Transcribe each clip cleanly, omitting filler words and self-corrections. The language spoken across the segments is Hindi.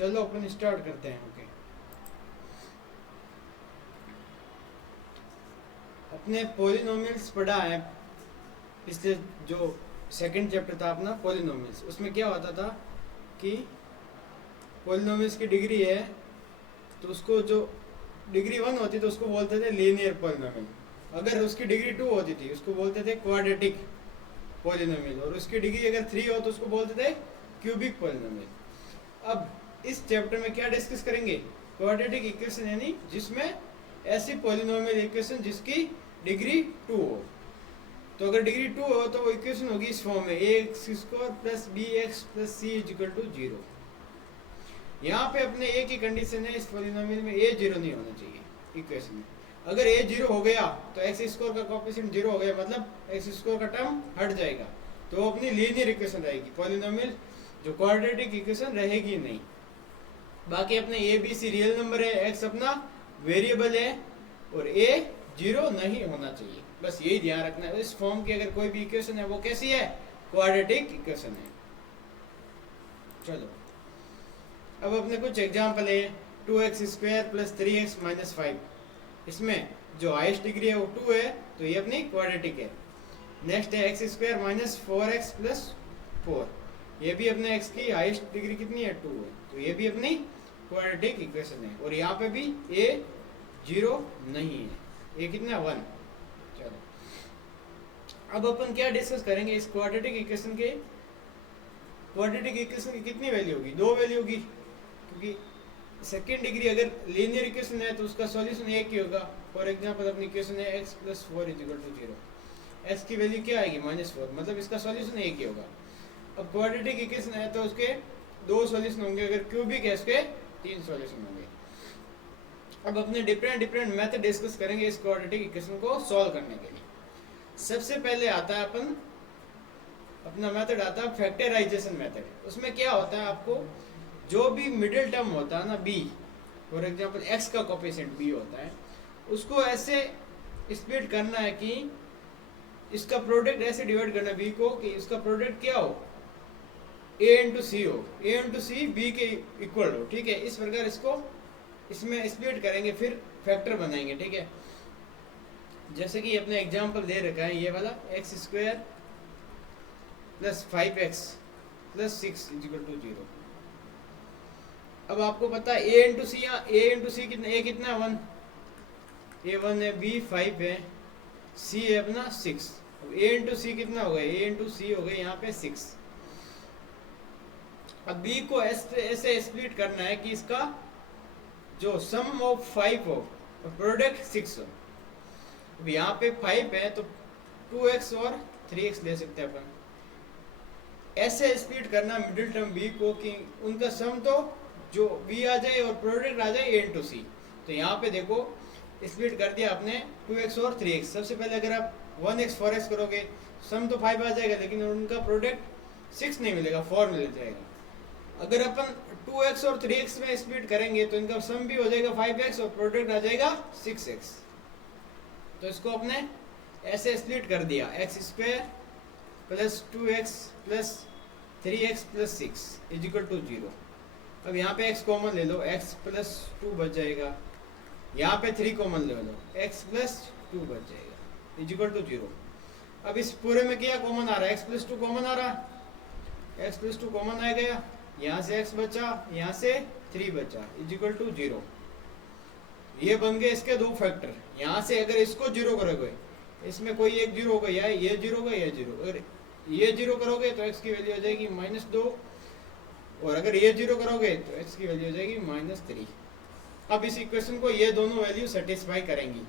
चलो अपन स्टार्ट करते हैं। ओके, अपने पॉलिनोमियल्स पढ़ा है पिछले जो सेकंड चैप्टर था अपना पॉलिनोमियल्स, उसमें क्या होता था कि पॉलिनोमियल्स की डिग्री है तो उसको जो डिग्री 1 होती तो उसको बोलते थे लीनियर पॉलिनोमियल, अगर उसकी डिग्री 2 होती थी उसको बोलते थे क्वाड्रेटिक पॉलिनोमियल, और उसकी डिग्री अगर 3 हो तो उसको बोलते थे क्यूबिक पॉलिनोमियल। अब इस चैप्टर में क्या डिस्कस करेंगे? क्वाड्रेटिक इक्वेशन, यानी जिसमें ऐसी पॉलिनोमियल इक्वेशन जिसकी डिग्री 2 हो। तो अगर डिग्री 2 हो तो वो इक्वेशन होगी इस फॉर्म में a² plus bx plus c equal to 0। यहाँ पे अपने एक ही कंडीशन है, इस पॉलिनोमियल में a 0 नहीं होना चाहिए इक्वेशन में। अगर a 0 हो गया तो x² का कोएफिशिएंट 0 हो गया, मतलब x² का टर्म हट जाएगा, तो वो अपनी लीनियर इक्वेशन रहेगी। पॉलिनोमियल जो क्वाड्रेटिक इक्वेशन रहेगी नहीं। बाकी अपने a b c real number है, x अपना वेरिएबल है और a 0 नहीं होना चाहिए, बस यही ध्यान रखना है। इस फॉर्म की अगर कोई भी इक्वेशन है वो कैसी है? क्वाड्रेटिक इक्वेशन है। चलो अब अपने कुछ एग्जांपल है। 2x² प्लस 3x माइनस 5, इसमें जो हाईएस्ट डिग्री है वो 2 है, तो ये अपनी क्वाड्रेटिक है। नेक्स्ट है x² माइनस 4x प्लस 4, ये भी अपने x की हाईएस्ट डिग्री कितनी है? 2 है, तो ये भी अपनी क्वाड्रेटिक इक्वेशन है। और यहाँ पे भी a 0 नहीं है, ये कितना 1। चलो अब अपन क्या डिस्कस करेंगे इस क्वाड्रेटिक इक्वेशन के। क्वाड्रेटिक इक्वेशन की कितनी वैल्यू होगी? 2 वैल्यू होगी, क्योंकि सेकेंड डिग्री अगर लीनियर इक्वेशन है तो उसका सॉल्यूशन एक ही होगा। फॉर एग्जांपल अपनी इक्वेशन है x plus 4 equal to 0, x की वैल्यू क्या आएगी? -4, मतलब इसका सॉल्यूशन एक ही होगा। अब क्वाड्रेटिक इक्वेशन है तो उसके 2 सॉल्यूशन होंगे, अगर क्यूबिक है उसके 3 सॉल्यूशन होंगे। अब अपने डिफरेंट मेथड डिस्कस करेंगे इस क्वाड्रेटिक इक्वेशन को सॉल्व करने के लिए। सबसे पहले आता है अपना मेथड आता है फैक्टराइजेशन मेथड। उसमें क्या होता है, आपको जो भी मिडिल टर्म होता है ना b, फॉर एग्जांपल x का कोएफिशिएंट b होता है, उसको ऐसे स्प्लिट करना है कि इसका प्रोडक्ट ऐसे डिवाइड करना b को कि इसका प्रोडक्ट क्या हो? a इंटू सी हो, a इंटू सी b के इक्वल हो। ठीक है, इस प्रकार इसको इसमें स्प्लिट करेंगे, फिर फैक्टर बनाएंगे। ठीक है, जैसे कि अपने एग्जांपल दे रखा है ये वाला x² plus 5x plus 6 equal to 0। अब आपको पता है a इंटू सी, यहाँ a इंटू सी कितना? a कितना? 1, a 1 है, b 5 है, c है अपना 6। अब a इंटू सी कितना हो गया? a इंटू सी हो गया यहाँ पे 6। अब b को ऐसे स्प्लिट करना है कि इसका जो सम ऑफ 5 हो और प्रोडक्ट 6 हो। अब यहाँ पे 5 है तो 2x और 3x ले सकते हैं अपन। ऐसे स्प्लिट करना मिडिल टर्म b को कि उनका सम तो जो b आ जाए और प्रोडक्ट आ जाए a इंटू सी। तो यहाँ पे देखो स्प्लिट कर दिया आपने 2x और 3x। सबसे पहले अगर आप 1x 4x करोगे, सम तो 5 आ जाएगा लेकिन उनका प्रोडक्ट 6 नहीं मिलेगा, 4 मिल जाएगा। अगर अपन 2x और 3x में स्प्लिट करेंगे तो इनका सम भी हो जाएगा 5x और प्रोडक्ट आ जाएगा 6x। तो इसको अपने ऐसे स्प्लिट कर दिया, x² plus 2x plus 3x plus 6 equal to 0। अब यहाँ पे x कॉमन ले लो, x प्लस 2 बच जाएगा, यहाँ पे 3 कॉमन ले लो, x प्लस 2 बच जाएगा इक्वल टू 0। अब इस पूरे में क्या कॉमन आ रहा है? x प्लस 2 कॉमन आ रहा है, x प्लस 2 कॉमन आ गया, यहाँ से x बचा, यहाँ से 3 बचा इक्वल टू 0। ये बन गए इसके 2 फैक्टर। यहाँ से अगर इसको 0 करोगे, इसमें कोई एक 0 होगा, या ये 0 होगा, ये 0। अगर ये 0 करोगे तो x की वैल्यू हो जाएगी -2, और अगर ये 0 करोगे तो x की वैल्यू हो जाएगी -3। अब इस इक्वेशन को ये दोनों वैल्यू सेटिस्फाई करेंगी,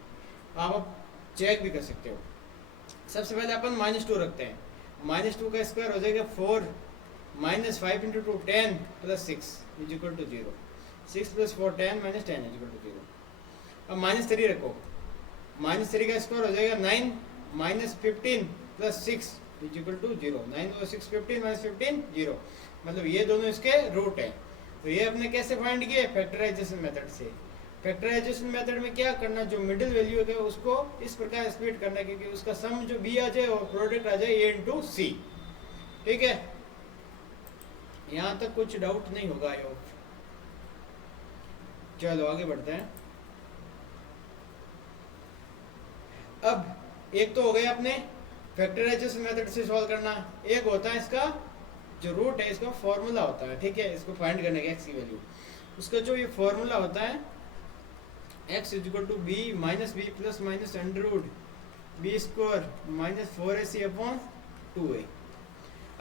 आप चेक भी कर सकते हो। सबसे पहले अपन -2 रखते हैं, -2 का स्क्वायर हो जाएगा 4, -5 into 2 10 plus 6 equal to 0। 6 plus 4 10 -10 equal to 0। अब -3 रखो, -3 का स्क्वायर हो जाएगा 9, -15 प्लस 6 इक्वल टू 0। 9 और 6 15, -15 0, मतलब ये दोनों इसके रूट है। तो ये अपने कैसे फाइंड किए? फैक्टराइजेशन मेथड से। फैक्टराइजेशन मेथड में क्या करना, जो मिडिल वैल्यू है उसको इस प्रकार स्प्लिट करना क्योंकि उसका सम जो b आ जाए और प्रोडक्ट आ जाए a इंटू सी। ठीक है, यहाँ तक कुछ डाउट नहीं होगा। आई होप चलो आगे बढ़ते हैं। अब एक तो हो गया अपने फैक्टराइजेशन मेथड से सॉल्व करना, एक होता है इसका जो रूट है, इसका फॉर्मूला होता है, ठीक है, इसको फाइंड करने का एक्स की वैल्यू। उसका जो ये फॉर्मूला होता है x equal to B minus B plus minus under root B square minus 4ac upon 2a।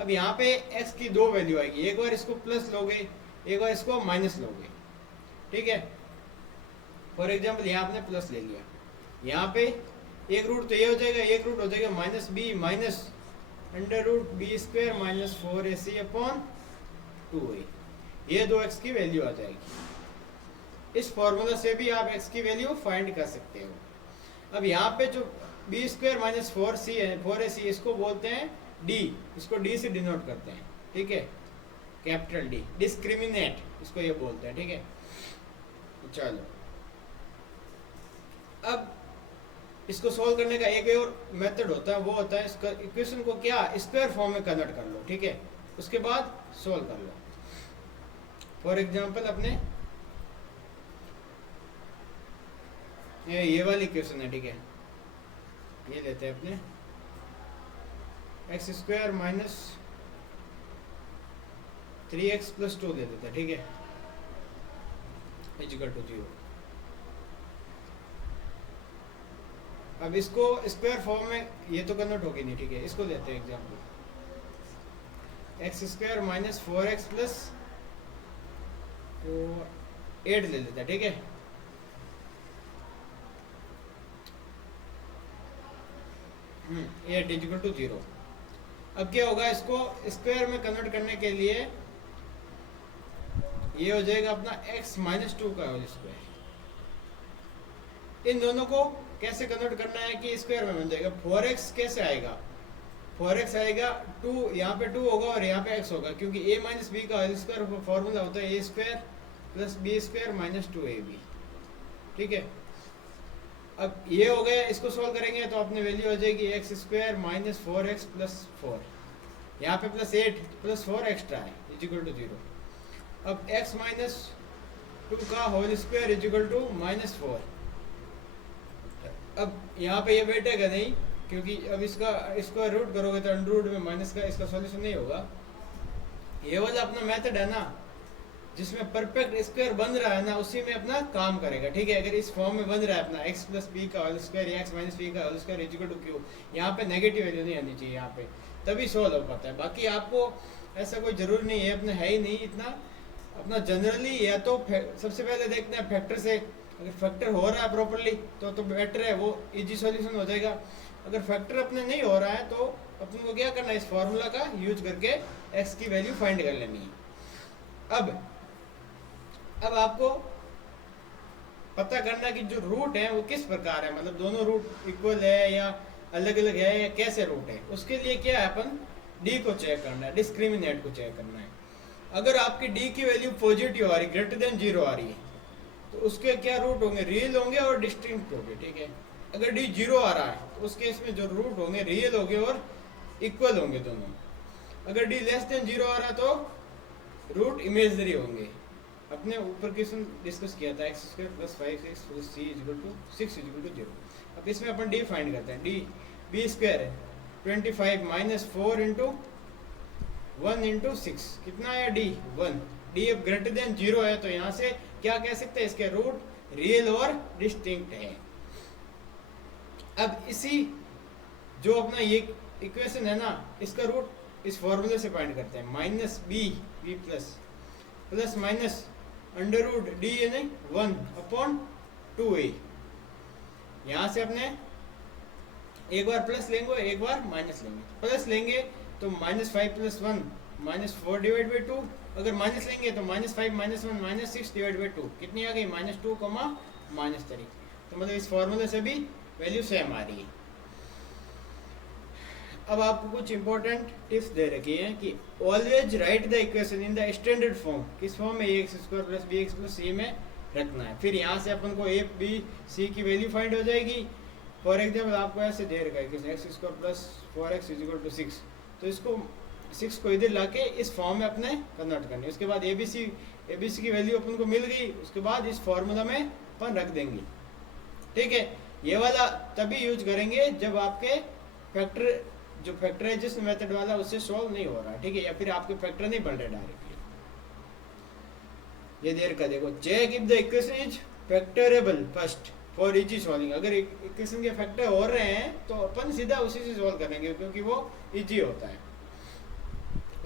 अब यहाँ पे x की दो वैल्यू आएगी, एक बार इसको प्लस लोगे, एक बार इसको माइनस लोगे, ठीक है। फॉर एग्जाम्पल यहाँ आपने प्लस ले लिया, यहाँ पे एक रूट तो ये हो जाएगा, एक रूट हो जाएगा minus B minus under root B square minus 4ac upon 2a। ये दो x की वैल्यू आ जाएगी। इस फॉर्मूला से भी आप x की वैल्यू फाइंड कर सकते हो। अब यहाँ पे जो बी स्क्वायर माइनस 4c है, 4ac, इसको बोलते हैं d, इसको d से डिनोट करते हैं, ठीक है, कैपिटल D, डिस्क्रिमिनेट इसको ये बोलते हैं, ठीक है। चलो अब इसको सॉल्व करने का एक और मेथड होता है, वो होता है इसका इक्वेशन को क्या स्क्वायर फॉर्म में कन्वर्ट कर लो, ठीक है, उसके बाद सॉल्व कर लो। फॉर एग्जांपल अपने ये वाली इक्वेशन है, ठीक है, ये लेते हैं अपने x square minus 3x plus 2 ले देते हैं, ठीक है, इक्वल टू 0। अब इसको स्क्वायर फॉर्म में ये तो कन्वर्ट होगी नहीं, ठीक है, इसको लेते हैं example X square minus 4x plus 8 ले लेते हैं, ठीक है। Eight equal to 0। अब क्या होगा, इसको स्क्वायर में कन्वर्ट करने के लिए ये हो जाएगा अपना x माइनस 2 का होल स्क्वायर। इन दोनों को कैसे कन्वर्ट करना है कि स्क्वायर में बन जाएगा। 4x कैसे आएगा, 4x आएगा 2, यहाँ पे 2 होगा और यहाँ पे x होगा, क्योंकि a माइनस बी का होल स्क्वायर फॉर्मूला होता है a square plus B square minus 2ab, ठीक है। अब ये हो गया, इसको सोल्व करेंगे तो अपनी वैल्यू हो जाएगी x square minus 4x plus 4, यहाँ पे प्लस 8 प्लस 4 एक्स्ट्रा है इक्वल टू 0। अब x माइनस 2 का whole square equal to minus 4। अब यहाँ पे ये बैठेगा नहीं, क्योंकि अब इसको रूट करोगे तो अंडर रूट में माइनस का इसका सॉल्यूशन नहीं होगा। ये वाला अपना मेथड है ना, जिसमें परफेक्ट स्क्वायर बन रहा है ना, उसी में अपना काम करेगा, ठीक है। अगर इस फॉर्म में बन रहा है अपना x प्लस बी का होल स्क्वायर या x माइनस बी का whole square equal to Q, यहाँ पे नेगेटिव वैल्यू नहीं आनी चाहिए, यहाँ पे तभी सोल्व हो पाता है। बाकी आपको ऐसा कोई जरूर नहीं है, अपने है ही नहीं इतना। अपना जनरली या तो सबसे पहले देखते हैं फैक्टर से, अगर फैक्टर हो रहा है प्रॉपरली तो बेटर है, वो इजी सॉल्यूशन हो जाएगा। अगर फैक्टर अपने नहीं हो रहा है तो अपन को क्या करना है, इस फॉर्मूला का यूज करके x की वैल्यू फाइंड कर लेनी है। अब आपको पता करना कि जो रूट है वो किस प्रकार है, मतलब दोनों रूट इक्वल है या अलग अलग है या कैसे रूट है। उसके लिए क्या है, अपन d को चेक करना है, डिस्क्रिमिनेट को चेक करना है। अगर आपकी d की वैल्यू पॉजिटिव आ रही, ग्रेटर देन 0 आ रही है, तो उसके क्या रूट होंगे, रियल होंगे और डिस्टिंक्ट होंगे, ठीक है। अगर d 0 आ रहा है तो उस केस में जो रूट होंगे रियल होंगे और इक्वल होंगे दोनों। अगर d लेस देन 0 आ रहा तो रूट इमेजनरी होंगे। अपने ऊपर क्वेश्चन डिस्कस किया था X square plus 5x plus c equal to 6 equal to 0। अब इसमें अपन d फाइंड करते हैं। d b स्क्वायर है 25 माइनस 4 इंटू 1 इंटू 6, कितना आया d 1। d अब ग्रेटर देन 0 है तो यहाँ से क्या कह सकते हैं, इसके रूट रियल और डिस्टिंक्ट है। अब इसी जो अपना ये इक्वेशन है ना, इसका रूट इस फॉर्मूले से फाइंड करते हैं, minus B plus plus minus under root D है नहीं 1 अपॉन 2a। यहाँ से अपने एक बार प्लस लेंगे एक बार माइनस लेंगे। प्लस लेंगे तो minus 5 plus 1 minus 4 divide by 2। अगर माइनस लेंगे तो minus 5 minus 1 minus 6 divide by 2, कितनी आ गई माइनस 2 माइनस 3। तो मतलब इस फॉर्मूले से भी वैल्यू सेम आ रही है। अब आपको कुछ इंपॉर्टेंट टिप्स दे रखी हैं कि always write the equation in the standard form. किस फॉर्म में, x square plus b x plus c में रखना है। फिर यहाँ से अपन को ए बी सी की वैल्यू फाइंड हो जाएगी। फॉर एग्जाम्पल आपको ऐसे दे रखा है कि X square plus 4x is equal to 6, तो इसको 6 को इधर लाके इस फॉर्म में अपने कन्वर्ट करनी है। उसके बाद एबीसी की वैल्यू अपन को मिल गई, उसके बाद इस फॉर्मूला में अपन रख देंगे। ठीक है, ये वाला तभी यूज करेंगे जब आपके फैक्टराइजेशन मेथड वाला उससे सॉल्व नहीं हो रहा है। ठीक है, या फिर आपके फैक्टर नहीं बन रहे डायरेक्टली। ये देर का देखो, check if the equation is factorable first for easy solving. अगर इक्वेशन के फैक्टर हो रहे हैं तो अपन सीधा उसी से सॉल्व करेंगे क्योंकि वो इजी होता है।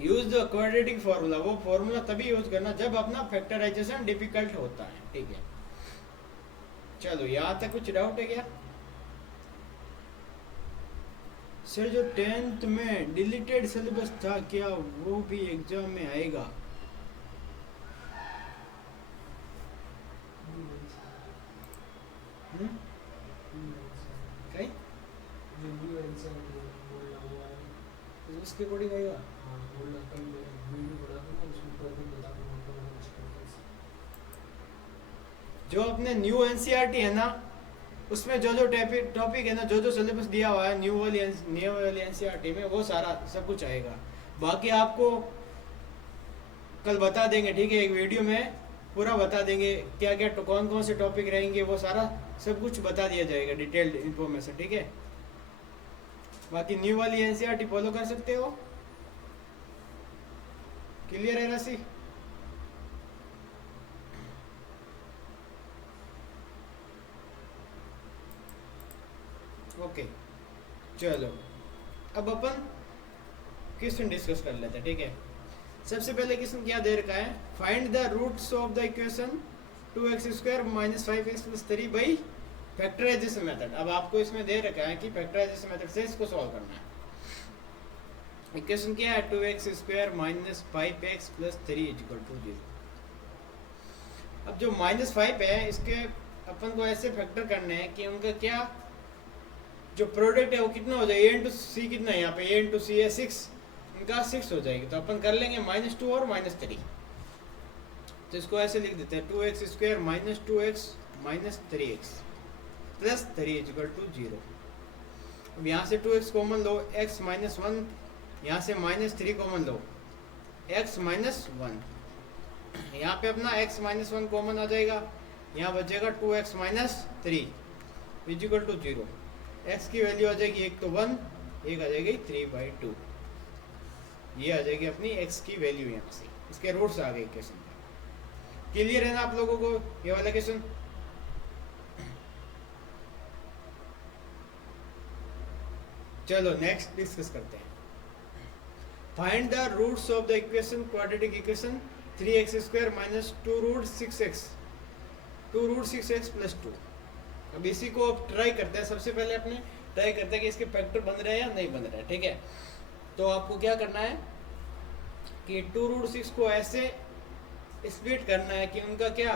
यूज द क्वाड्रेटिक फार्मूला, वो फार्मूला तभी यूज करना जब अपना फैक्टराइजेशन डिफिकल्ट होता है। ठीक है, चलो यहाँ तक कुछ डाउट है क्या? सर जो 10th में डिलीटेड सिलेबस था क्या वो भी एग्जाम में आएगा? कहीं उसके अकॉर्डिंग आएगा। जो अपने न्यू एनसीईआरटी है ना, उसमें जो टॉपिक है ना, जो सिलेबस दिया हुआ है न्यू वाली एनसीईआरटी में, वो सारा सब कुछ आएगा। बाकी आपको कल बता देंगे। ठीक है, एक वीडियो में पूरा बता देंगे क्या क्या कौन कौन से टॉपिक रहेंगे, वो सारा सब कुछ बता दिया जाएगा, डिटेल्ड इंफॉर्मेशन। ठीक है, बाकी न्यू वाली एनसीईआरटी फॉलो कर सकते हो। क्लियर है राशि? ओके, चलो अब अपन क्वेश्चन डिस्कस कर लेते हैं। ठीक है, सबसे पहले क्वेश्चन क्या दे रखा है? Find the roots of the equation 2x² - 5x + 3 by factorization method. अब आपको इसमें दे रखा है कि फैक्टराइजेशन मेथड से इसको सॉल्व करना है। इक्वेशन क्या है? 2x² - 5x + 3 = 0। अब जो -5 है इसके अपन को ऐसे फैक्टर करने हैं कि उनका क्या जो प्रोडक्ट है वो कितना हो जाए। a × c कितना है यहाँ पे? a × c है 6, इनका 6 हो जाएगी। तो अपन कर लेंगे -2 और -3। तो इसको ऐसे लिख देते हैं 2x² - 2x - 3x + 3 = 0। अब यहाँ से 2x कॉमन लो, x - 1, यहाँ से -3 कॉमन लो, x - 1। यहाँ पे अपना x - 1 कॉमन आ जाएगा, यहाँ बचेगा 2x - 3 = 0। x की वैल्यू आ जाएगी, एक तो 1, एक आ जाएगी 3/2। ये आ जाएगी अपनी x की वैल्यू। यहाँ से इसके रूट्स आ गए क्वेश्चन में। क्लियर है ना आप लोगों को ये वाला क्वेश्चन? चलो नेक्स्ट डिस्कस करते हैं। Find the roots of the equation quadratic equation 3x² - 2√6x + 2। अब इसी को अब ट्राई करते हैं। सबसे पहले अपने ट्राई करते हैं कि इसके फैक्टर बन रहे हैं या नहीं बन रहे हैं। ठीक है, तो आपको क्या करना है कि 2√6 को ऐसे स्प्लिट करना है कि उनका क्या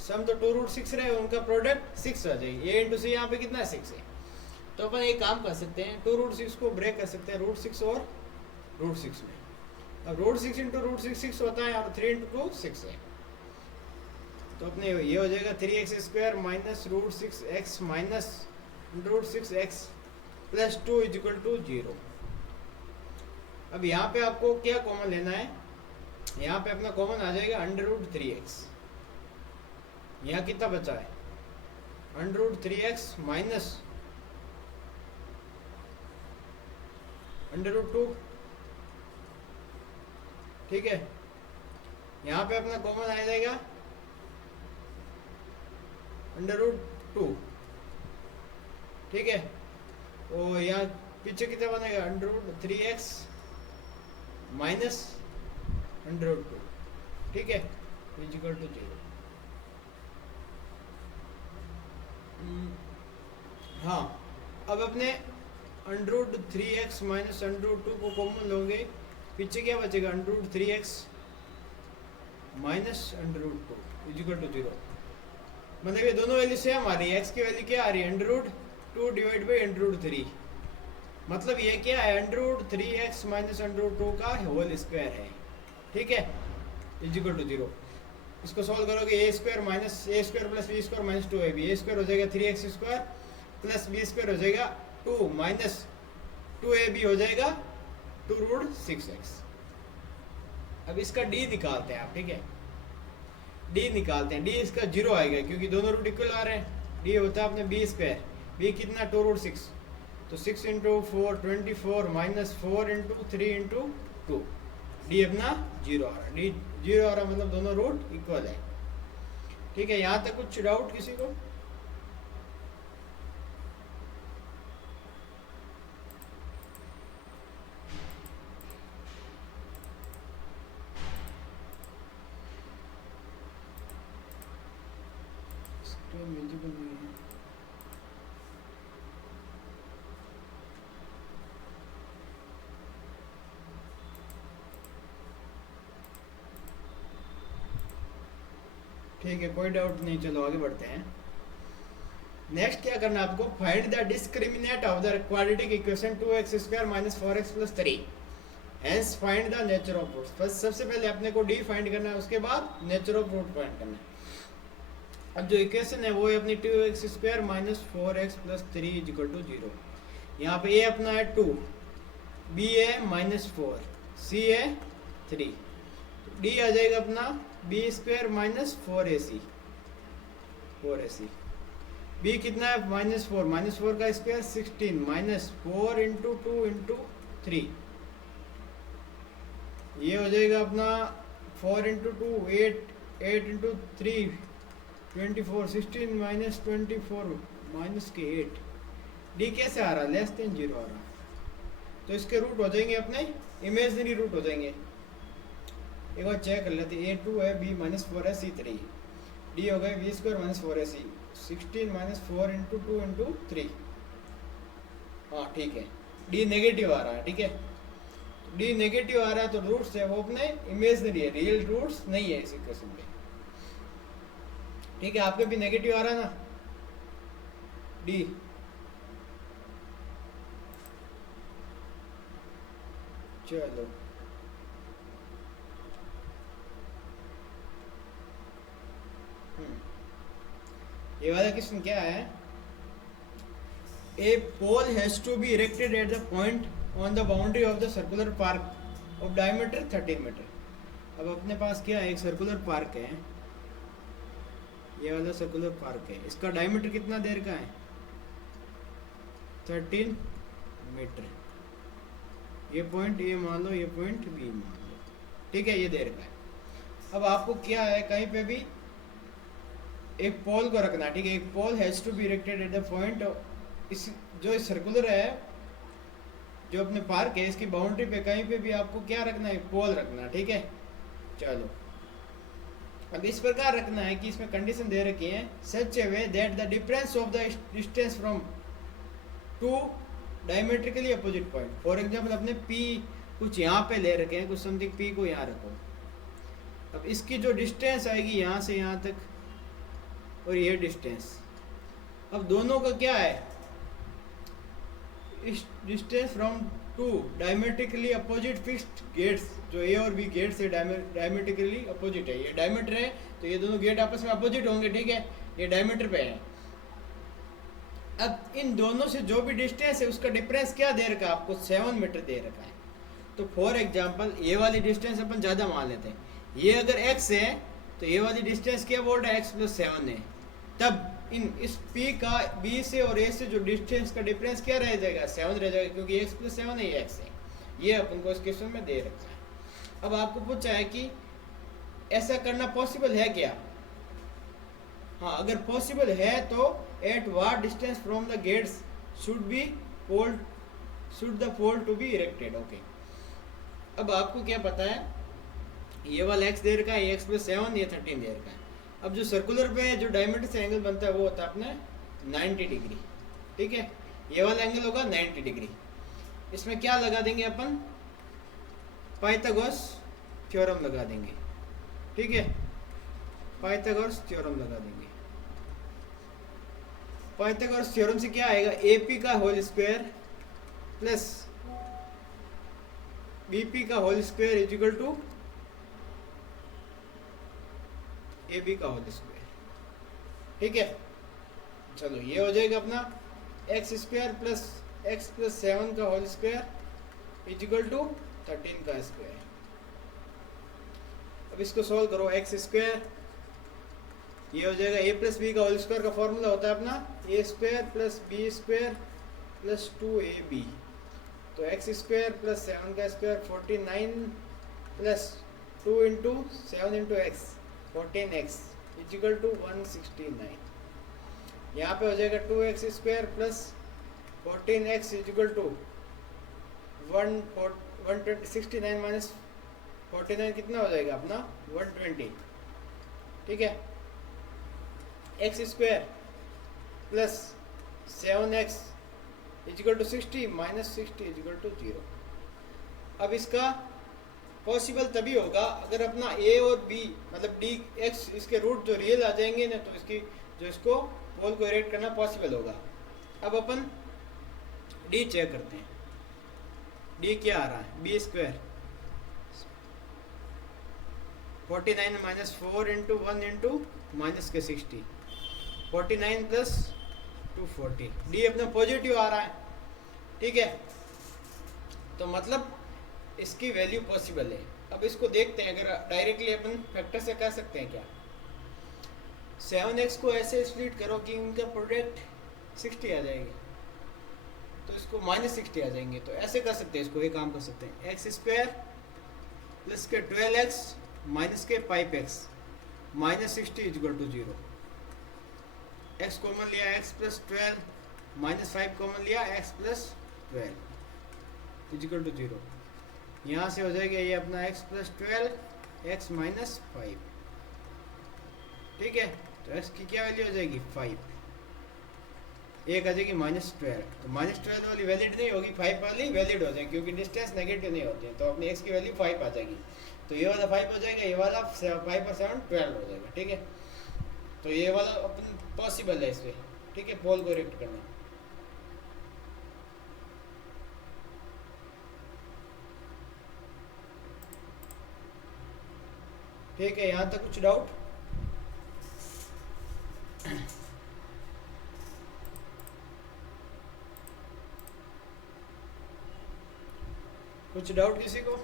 सम तो 2√6 रहे, उनका प्रोडक्ट 6 आ जाएगी। a × c यहाँ पे कितना है? 6 है। तो अपन एक काम कर सकते हैं, 2√6 को ब्रेक कर सकते हैं √6 और √6 में। अब √6 × √6 6 होता है और 3 × 2 6 है। तो अपने ये हो जाएगा 3x² - √6x - √6x + 2 = 0। अब यहाँ पे आपको क्या कॉमन लेना है? यहाँ पे अपना कॉमन आ जाएगा √3x। यहाँ कितना बचा है? √3x - √2। ठीक है, यहाँ पे अपना कॉमन आ जाएगा √2। ठीक है, और यहाँ पीछे कितना बनेगा? √3x - √2। ठीक है, = 0। हाँ, अब अपने √3x - √2 को कॉमन लोगे, पीछे क्या बचेगा? √3x - √2 = 0। मतलब ये दोनों वैल्यू सेम आ रही है। x की वैल्यू क्या आ रही है? √2 / √3। मतलब ये क्या है? √3x - √2 का होल स्क्वायर है। ठीक है, = 0। इसको सॉल्व करोगे a² - + b² - 2ab। a² हो जाएगा 3x² + b² हो जाएगा 2 - 2ab हो जाएगा 2√6x। अब इसका डी निकालते हैं आप, ठीक है, डी निकालते हैं। डी इसका 0 आएगा क्योंकि दोनों रूट इक्वल आ रहे हैं। डी होता है अपने बी स्क्वायर, बी कितना 2√6, तो 6 × 4 24 माइनस 4 × 3 × 2, डी अपना 0 आ रहा है। डी 0 आ रहा मतलब दोनों रूट इक्वल है, ठीक है। यहाँ तक कुछ डाउट किसी को? ठीक है, कोई डाउट नहीं, चलो आगे बढ़ते हैं। नेक्स्ट क्या करना है आपको, find the discriminant of the quadratic equation 2x² - 4x + 3, hence find the nature of roots. बस सबसे पहले अपने को डी फाइंड करना है, उसके बाद नेचर ऑफ रूट फाइंड करना है। अब जो इक्वेशन है वो है अपनी 2x² - 4x + 3 = 0। यहाँ पे ए अपना है 2, बी है -4, सी है 3, डी आ जाएगा अपना b² - 4ac। b कितना है -4 का स्क्वायर 16 -4 × 2 × 3, ये हो जाएगा अपना 4 × 2 8 8 × 3 24 16 -24 -8। डी कैसे आ रहा है? <0 आ रहा, तो इसके रूट हो जाएंगे अपने इमेजिनरी रूट हो जाएंगे। एक बार चेक कर लेते हैं, a2 है, b -4 है, c 3, d हो गए b² - 4ac 16 -4 × 2 × 3। हाँ ठीक है, d नेगेटिव आ रहा है, ठीक है, d नेगेटिव आ रहा है तो रूट्स है वो अपने इमेजिनरी है, रियल रूट्स नहीं है इस इक्वेशन में, ठीक है। आपके भी नेगेटिव आ रहा है ना d, चलो ये वाला क्वेश्चन क्या है, a pole has to be erected at the point on the boundary of the circular park of diameter 13 metre. अब अपने पास क्या है, एक सर्कुलर पार्क है, ये वाला सर्कुलर पार्क है, इसका डायमीटर कितना देर का है 13 मीटर। ये पॉइंट ए मान लो, ये पॉइंट बी मान लो, ठीक है, ये देर का है। अब आपको क्या है, कहीं पे भी एक पोल को रखना, ठीक है, एक pole has to be erected at the point, इस जो इस सर्कुलर है जो अपने पार्क है इसकी बाउंड्री पे कहीं पे भी आपको क्या रखना है, पोल रखना, ठीक है। चलो अब इस प्रकार रखना है कि इसमें कंडीशन दे रखी है, such a way that the difference of the distance from two diametrically opposite point. For example अपने P कुछ यहाँ पे ले रखे हैं, कुछ समथिंग P को यहाँ रखो। अब इसकी जो डिस्टेंस आएगी यहाँ से यहाँ तक और ये डिस्टेंस, अब दोनों का क्या है, इस distance from two diametrically opposite fixed gates, जो ए और बी गेट्स है डायमेट्रिकली अपोजिट है, ये डायमीटर है तो ये दोनों गेट आपस में अपोजिट होंगे, ठीक है, ये डायमीटर पे है। अब इन दोनों से जो भी डिस्टेंस है उसका डिफरेंस क्या दे रखा है आपको, 7 मीटर दे रखा है। तो फॉर एग्जांपल ये वाली डिस्टेंस अपन ज़्यादा मान लेते हैं, ये अगर x है तो ये वाली डिस्टेंस क्या बोल रहा है, x + 7 है। तब इन इस p का b से और a से जो डिस्टेंस का डिफरेंस क्या रह जाएगा, 7 रह जाएगा, क्योंकि x + 7 है, ये x है, ये अपन को इस क्वेश्चन में दे रखा है। अब आपको पूछा है कि ऐसा करना पॉसिबल है क्या, हाँ अगर पॉसिबल है तो at what distance from the gates should the pole to be erected, okay. अब आपको क्या पता है, ये वाला x दे रखा है, ये x + 7, ये 13 दे रखा है। अब जो सर्कुलर पे जो डायमीटर से एंगल बनता है वो होता है अपने 90 डिग्री, ठीक है, ये वाला एंगल होगा 90 डिग्री। इसमें क्या लगा देंगे अपन, पाइथागोरस थ्योरम लगा देंगे, ठीक है, पाइथागोरस थ्योरम लगा देंगे। पाइथागोरस थ्योरम से क्या आएगा, AP का होल स्क्वायर प्लस BP का whole square equal to AB का होल स्क्वायर, ठीक है। चलो ये हो जाएगा अपना x² + x + 7 का whole square is equal to 13 का स्क्वायर। अब इसको सोल्व करो, एक्स स्क्वायर ये हो जाएगा ए प्लस बी का होल स्क्वायर का फॉर्मूला होता है अपना a square plus B square plus 2ab। तो एक्स स्क्वायर प्लस 7 का square 49 plus 2 into 7 into x 14x is equal to 169। यहाँ पे हो जाएगा 2x square plus 14x is equal to 169 minus 49 कितना हो जाएगा अपना 120। ठीक है, x square plus 7x is equal to 60 minus 60 is equal to 0। अब इसका पॉसिबल तभी होगा अगर अपना a और b मतलब d x इसके रूट जो रियल आ जाएंगे ना, तो इसकी जो इसको पोल को इरेक्ट करना पॉसिबल होगा। अब अपन d चेक करते हैं, d क्या आ रहा है, b square 49 minus 4 into 1 into minus के 60 49 प्लस 240 डी अपना पॉजिटिव आ रहा है। ठीक है, तो मतलब इसकी वैल्यू पॉसिबल है। अब इसको देखते हैं, अगर डायरेक्टली अपन फैक्टर से कह सकते हैं क्या, 7x को ऐसे स्प्लिट करो कि इनका प्रोडक्ट 60 आ जाएगी, तो इसको माइनस 60 आ जाएंगे। तो ऐसे कर सकते हैं, इसको ये काम कर सकते हैं, एक्स स्क्वायर प्लस के 12x माइनस के 5x minus 60 is equal to 0। X common लिया x प्लस 12 माइनस 5 कॉमन लिया x plus 12 is equal to 0। यहाँ से हो जाएगा ये अपना x प्लस 12 x माइनस 5। ठीक है, तो x की क्या वैल्यू हो जाएगी 5, एक आ जाएगी माइनस 12। तो माइनस 12 वाली वैलिड नहीं होगी, 5 वाली वैलिड हो जाएगी क्योंकि डिस्टेंस नेगेटिव नहीं होती है। तो अपनी x की वैल्यू 5 आ जाएगी, तो ये वाला 5 हो जाएगा, ये वाला 5 और 7 12 हो जाएगा। ठीक है, तो ये वाला अपन पॉसिबल है इसमें। ठीक है, पोल को इरेक्ट करना। ठीक है, यहाँ तक कुछ डाउट? कुछ डाउट किसी को?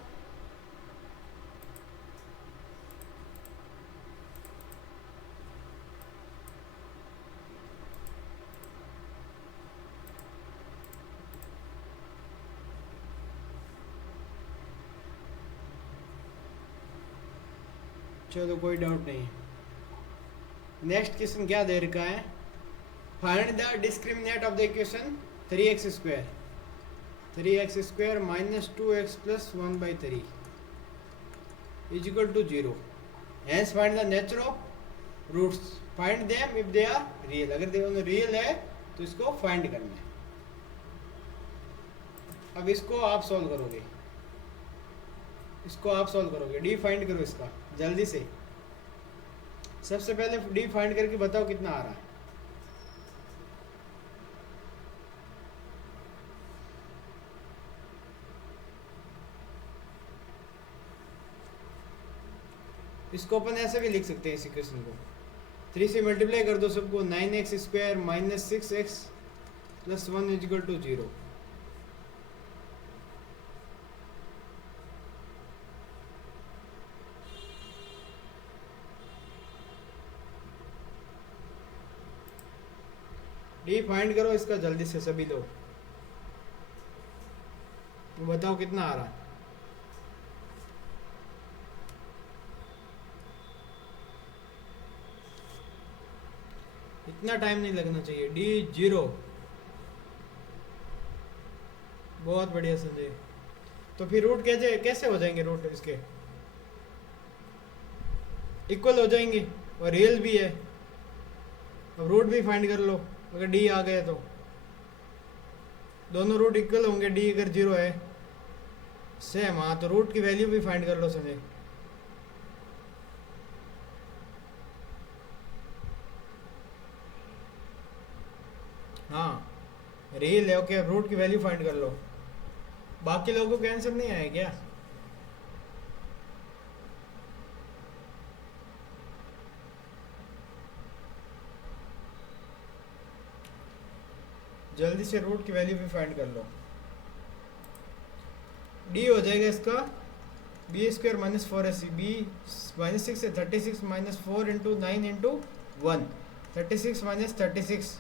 चलो कोई डाउट नहीं। नेक्स्ट क्वेश्चन क्या दे रखा है, find the discriminant of the equation 3x square 3x square minus 2x plus 1/3 is equal to 0। Hence find the nature of roots, find them if they are real. अगर दोनों रियल है तो इसको फाइंड करना है। अब इसको आप सॉल्व करोगे, इसको आप सॉल्व करोगे। डी फाइंड करो इसका जल्दी से। सबसे पहले डी फाइंड करके बताओ कितना आ रहा है। इसको अपन ऐसे भी लिख सकते हैं, इस इक्वेशन को 3 से मल्टीप्लाई कर दो सबको, 9x square minus 6x plus 1 is equal to 0। D find करो इसका जल्दी से सभी लोग, तो बताओ कितना आ रहा है। इतना टाइम नहीं लगना चाहिए। डी 0, बहुत बढ़िया संजय। तो फिर रूट कैसे हो जाएंगे, रूट इसके इक्वल हो जाएंगे और रियल भी है। अब रूट भी फाइंड कर लो, अगर डी आ गए तो दोनों रूट इक्वल होंगे। डी अगर 0 है सेम, हाँ, तो रूट की वैल्यू भी फाइंड कर लो संजय। हाँ, रियल है, ओके। रूट की वैल्यू फाइंड कर लो। बाकी लोगों को आंसर नहीं आया क्या? जल्दी से रूट की वैल्यू भी फाइंड कर लो। डी हो जाएगा इसका B square minus 4ac, B minus 6 है 36 minus 4 into 9 into 1, 36 minus 36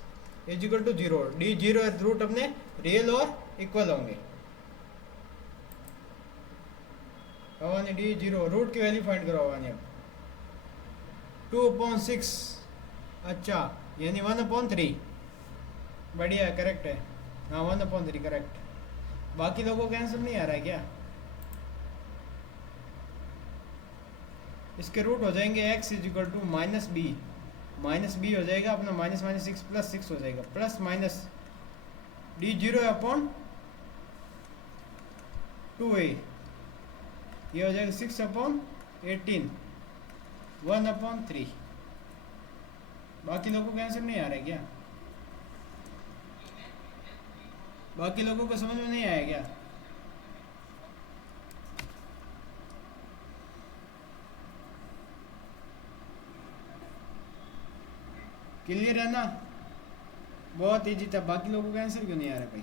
equal to 0। D 0 है, रूट अपने रियल और इक्वल होंगे। हवानी डी 0, रूट की वैल्यू फाइंड करो हवानी अब 2/6, अच्छा यानी 1/3, बढ़िया है, करेक्ट है। हाँ 1/3 करेक्ट। बाकी लोगों का आंसर नहीं आ रहा है क्या? इसके रूट हो जाएंगे x equal to minus B हो जाएगा अपना माइनस माइनस 6 प्लस 6 हो जाएगा, plus minus D 0 upon 2a, ये हो जाएगा 6/18, 1/3। बाकी लोगों का आंसर नहीं आ रहा है क्या? बाकी लोगों को समझ में नहीं आया क्या? क्लियर है ना? बहुत इजी था। बाकी लोगों का आंसर क्यों नहीं आ रहा भाई?